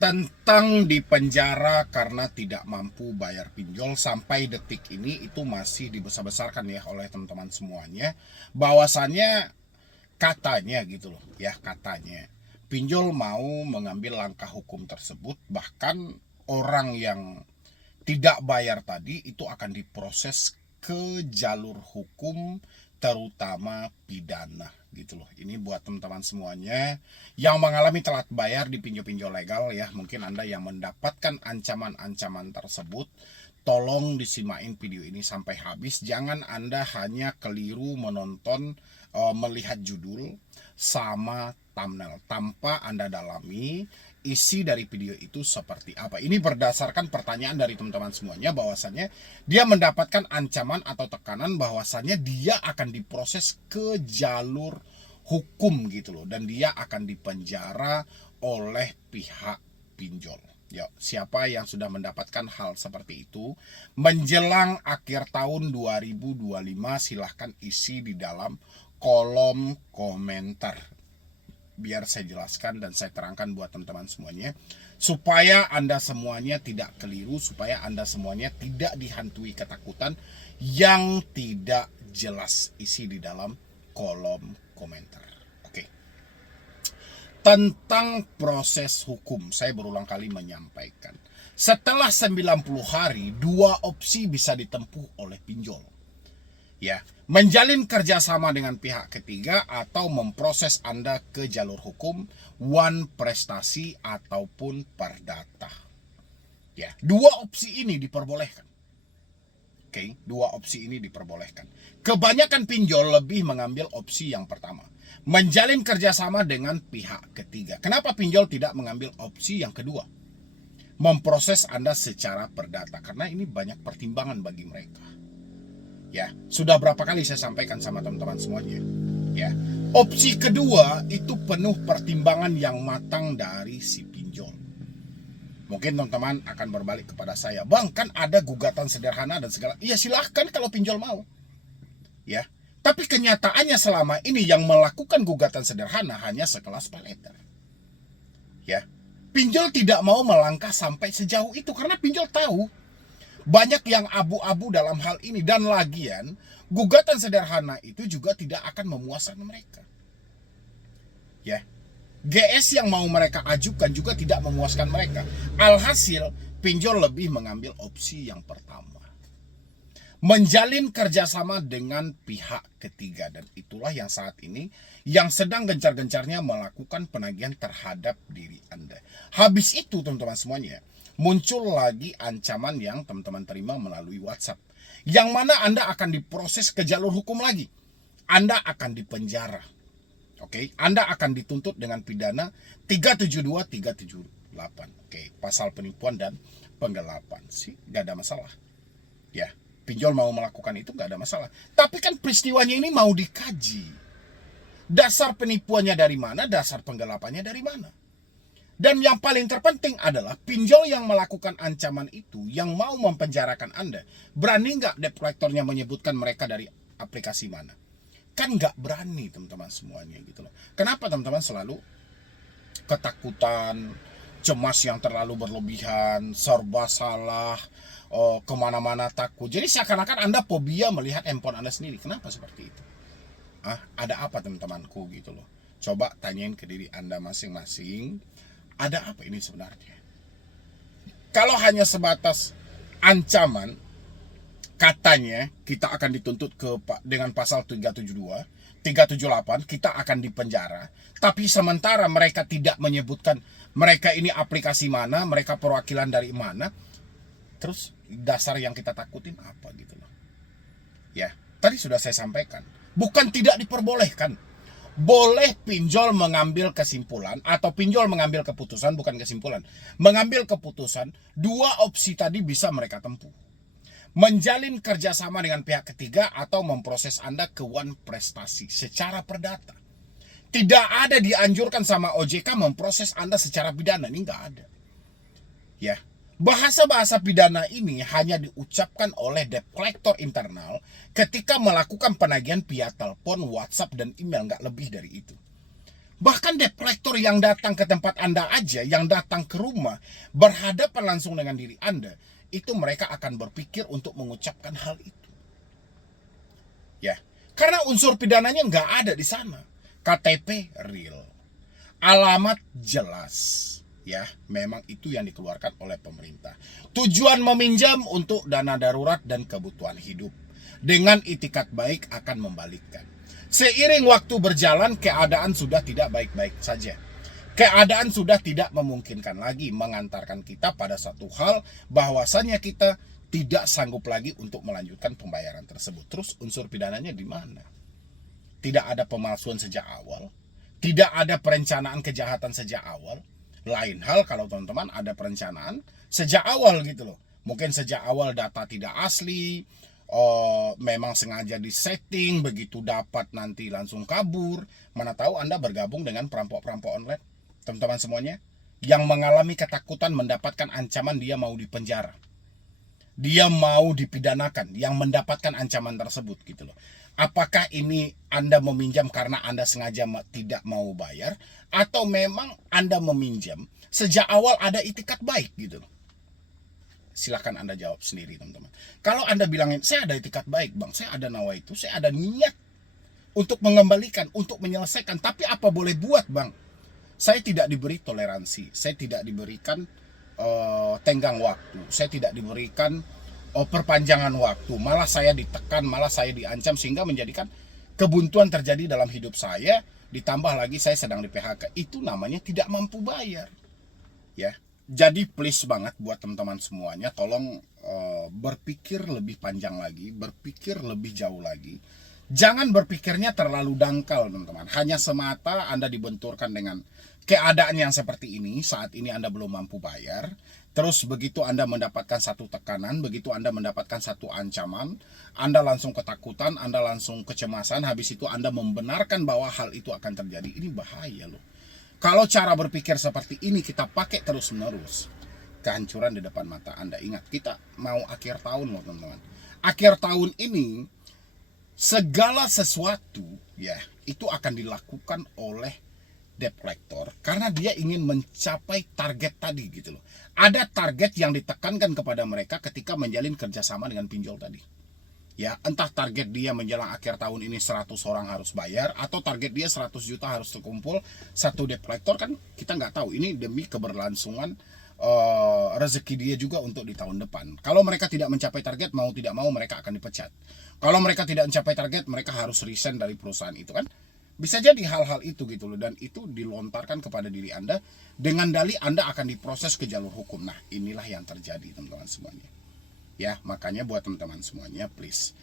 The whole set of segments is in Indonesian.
Tentang dipenjara karena tidak mampu bayar pinjol, sampai detik ini itu masih dibesar-besarkan ya oleh teman-teman semuanya, bahwasannya katanya gitu loh ya, katanya pinjol mau mengambil langkah hukum tersebut, bahkan orang yang tidak bayar tadi itu akan diproses ke jalur hukum, terutama pidana gitu loh. Ini buat teman-teman semuanya yang mengalami telat bayar di pinjol-pinjol legal ya, mungkin Anda yang mendapatkan ancaman-ancaman tersebut, tolong disimain video ini sampai habis. Jangan Anda hanya keliru menonton, melihat judul sama thumbnail tanpa Anda dalami isi dari video itu seperti apa. Ini berdasarkan pertanyaan dari teman-teman semuanya, bahwasannya dia mendapatkan ancaman atau tekanan bahwasannya dia akan diproses ke jalur hukum gitu loh, dan dia akan dipenjara oleh pihak pinjol. Yuk, siapa yang sudah mendapatkan hal seperti itu menjelang akhir tahun 2025, silahkan isi di dalam kolom komentar, biar saya jelaskan dan saya terangkan buat teman-teman semuanya, supaya Anda semuanya tidak keliru, supaya Anda semuanya tidak dihantui ketakutan yang tidak jelas. Isi di dalam kolom komentar. Oke. Tentang proses hukum, saya berulang kali menyampaikan, setelah 90 hari, dua opsi bisa ditempuh oleh pinjol. Ya, menjalin kerjasama dengan pihak ketiga atau memproses Anda ke jalur hukum, one prestasi ataupun perdata. Ya, dua opsi ini diperbolehkan. Oke, dua opsi ini diperbolehkan. Kebanyakan pinjol lebih mengambil opsi yang pertama, menjalin kerjasama dengan pihak ketiga. Kenapa pinjol tidak mengambil opsi yang kedua, memproses Anda secara perdata? Karena ini banyak pertimbangan bagi mereka. Ya, sudah berapa kali saya sampaikan sama teman-teman semuanya. Ya, opsi kedua itu penuh pertimbangan yang matang dari si pinjol. Mungkin teman-teman akan berbalik kepada saya, "Bang, kan ada gugatan sederhana dan segala." Iya, silahkan kalau pinjol mau. Ya, tapi kenyataannya selama ini yang melakukan gugatan sederhana hanya sekelas pay letter. Ya, pinjol tidak mau melangkah sampai sejauh itu karena pinjol tahu banyak yang abu-abu dalam hal ini, dan lagian gugatan sederhana itu juga tidak akan memuaskan mereka. Ya, GS yang mau mereka ajukan juga tidak memuaskan mereka. Alhasil pinjol lebih mengambil opsi yang pertama, menjalin kerjasama dengan pihak ketiga, dan itulah yang saat ini yang sedang gencar-gencarnya melakukan penagihan terhadap diri Anda. Habis itu teman-teman semuanya, muncul lagi ancaman yang teman-teman terima melalui WhatsApp, yang mana Anda akan diproses ke jalur hukum lagi. Anda akan dipenjara. Oke, Anda akan dituntut dengan pidana 372 378. Oke, pasal penipuan dan penggelapan sih gak ada masalah. Ya, pinjol mau melakukan itu gak ada masalah. Tapi kan peristiwanya ini mau dikaji. Dasar penipuannya dari mana, dasar penggelapannya dari mana. Dan yang paling terpenting adalah pinjol yang melakukan ancaman itu, yang mau mempenjarakan Anda, berani nggak debt collectornya menyebutkan mereka dari aplikasi mana? Kan nggak berani teman-teman semuanya gitu loh. Kenapa teman-teman selalu ketakutan, cemas yang terlalu berlebihan, serba salah, kemana-mana takut. Jadi seakan-akan Anda fobia melihat handphone Anda sendiri. Kenapa seperti itu? Ada apa teman-temanku gitu loh. Coba tanyain ke diri Anda masing-masing, ada apa ini sebenarnya? Kalau hanya sebatas ancaman, katanya kita akan dituntut dengan pasal 372, 378, kita akan dipenjara. Tapi sementara mereka tidak menyebutkan mereka ini aplikasi mana, mereka perwakilan dari mana. Terus dasar yang kita takutin apa gitu loh. Ya, tadi sudah saya sampaikan, bukan tidak diperbolehkan. Boleh pinjol mengambil kesimpulan atau pinjol mengambil keputusan, bukan kesimpulan, mengambil keputusan. Dua opsi tadi bisa mereka tempuh, menjalin kerjasama dengan pihak ketiga atau memproses Anda ke one prestasi secara perdata. Tidak ada dianjurkan sama OJK memproses Anda secara pidana, ini nggak ada. Ya, bahasa-bahasa pidana ini hanya diucapkan oleh debt collector internal ketika melakukan penagihan via telepon, WhatsApp, dan email, nggak lebih dari itu. Bahkan debt collector yang datang ke tempat Anda aja, yang datang ke rumah, berhadapan langsung dengan diri Anda, itu mereka akan berpikir untuk mengucapkan hal itu. Ya, karena unsur pidananya nggak ada di sana. KTP real, alamat jelas. Ya, memang itu yang dikeluarkan oleh pemerintah. Tujuan meminjam untuk dana darurat dan kebutuhan hidup. Dengan itikat baik akan membalikkan. Seiring waktu berjalan, keadaan sudah tidak baik-baik saja. Keadaan sudah tidak memungkinkan lagi mengantarkan kita pada satu hal bahwasannya kita tidak sanggup lagi untuk melanjutkan pembayaran tersebut. Terus unsur pidananya di mana? Tidak ada pemalsuan sejak awal, tidak ada perencanaan kejahatan sejak awal. Lain hal kalau teman-teman ada perencanaan sejak awal gitu loh. Mungkin sejak awal data tidak asli, memang sengaja disetting, begitu dapat nanti langsung kabur. Mana tahu Anda bergabung dengan perampok-perampok online, teman-teman semuanya, yang mengalami ketakutan mendapatkan ancaman dia mau dipenjara, dia mau dipidanakan, yang mendapatkan ancaman tersebut gitu loh. Apakah ini Anda meminjam karena Anda sengaja tidak mau bayar, atau memang Anda meminjam sejak awal ada itikat baik gitu loh? Silahkan Anda jawab sendiri teman-teman. Kalau Anda bilangin, saya ada itikat baik bang, saya ada nawaitu, saya ada niat untuk mengembalikan, untuk menyelesaikan, tapi apa boleh buat bang? Saya tidak diberi toleransi, saya tidak diberikan tenggang waktu, saya tidak diberikan perpanjangan waktu, malah saya ditekan, malah saya diancam, sehingga menjadikan kebuntuan terjadi dalam hidup saya, ditambah lagi saya sedang di PHK. Itu namanya tidak mampu bayar. Ya, jadi please banget buat teman-teman semuanya, tolong berpikir lebih panjang lagi, berpikir lebih jauh lagi. Jangan berpikirnya terlalu dangkal teman-teman. Hanya semata Anda dibenturkan dengan keadaan yang seperti ini, saat ini Anda belum mampu bayar. Terus begitu Anda mendapatkan satu tekanan, begitu Anda mendapatkan satu ancaman, Anda langsung ketakutan, Anda langsung kecemasan, habis itu Anda membenarkan bahwa hal itu akan terjadi. Ini bahaya loh. Kalau cara berpikir seperti ini kita pakai terus-menerus, kehancuran di depan mata Anda. Ingat, kita mau akhir tahun loh teman-teman. Akhir tahun ini segala sesuatu ya itu akan dilakukan oleh debt collector karena dia ingin mencapai target tadi gitu loh. Ada target yang ditekankan kepada mereka ketika menjalin kerjasama dengan pinjol tadi. Ya, entah target dia menjelang akhir tahun ini 100 orang harus bayar, atau target dia 100 juta harus terkumpul satu debt collector, kan kita nggak tahu. Ini demi keberlangsungan rezeki dia juga untuk di tahun depan. Kalau mereka tidak mencapai target, mau tidak mau mereka akan dipecat. Kalau mereka tidak mencapai target, mereka harus resign dari perusahaan itu kan. Bisa jadi hal-hal itu gitu loh, dan itu dilontarkan kepada diri Anda dengan dalih Anda akan diproses ke jalur hukum. Nah, inilah yang terjadi teman-teman semuanya. Ya, makanya buat teman-teman semuanya please,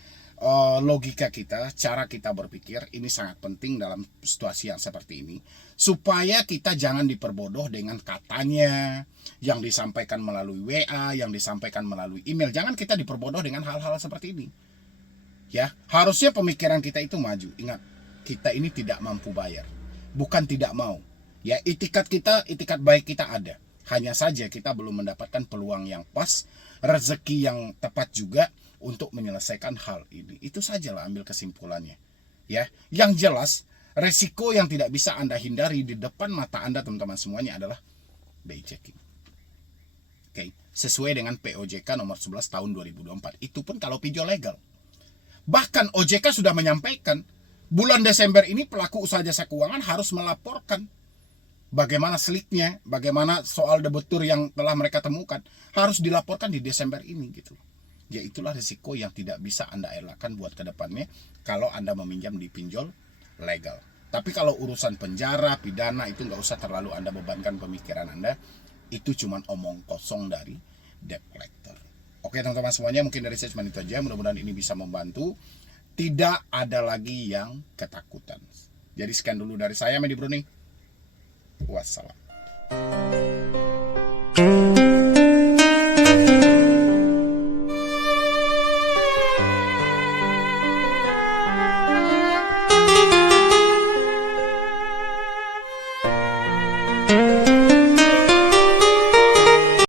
logika kita, cara kita berpikir ini sangat penting dalam situasi yang seperti ini, supaya kita jangan diperbodoh dengan katanya yang disampaikan melalui WA, yang disampaikan melalui email. Jangan kita diperbodoh dengan hal-hal seperti ini. Ya, harusnya pemikiran kita itu maju. Ingat, kita ini tidak mampu bayar, bukan tidak mau. Ya, itikat baik kita ada. Hanya saja kita belum mendapatkan peluang yang pas, rezeki yang tepat juga untuk menyelesaikan hal ini. Itu sajalah ambil kesimpulannya. Ya, yang jelas resiko yang tidak bisa Anda hindari di depan mata Anda teman-teman semuanya adalah BI checking. Oke, sesuai dengan POJK nomor 11 tahun 2024. Itu pun kalau pinjol legal. Bahkan OJK sudah menyampaikan bulan Desember ini pelaku usaha jasa keuangan harus melaporkan bagaimana seliknya, bagaimana soal debitur yang telah mereka temukan, harus dilaporkan di Desember ini gitu. Ya, itulah risiko yang tidak bisa Anda elakkan buat kedepannya kalau Anda meminjam di pinjol legal. Tapi kalau urusan penjara, pidana, itu nggak usah terlalu Anda bebankan pemikiran Anda. Itu cuma omong kosong dari debt collector. Oke teman-teman semuanya, mungkin dari saya cuma itu aja. Mudah-mudahan ini bisa membantu. Tidak ada lagi yang ketakutan. Jadi sekian dulu dari saya, Medi Bruni. Wassalam.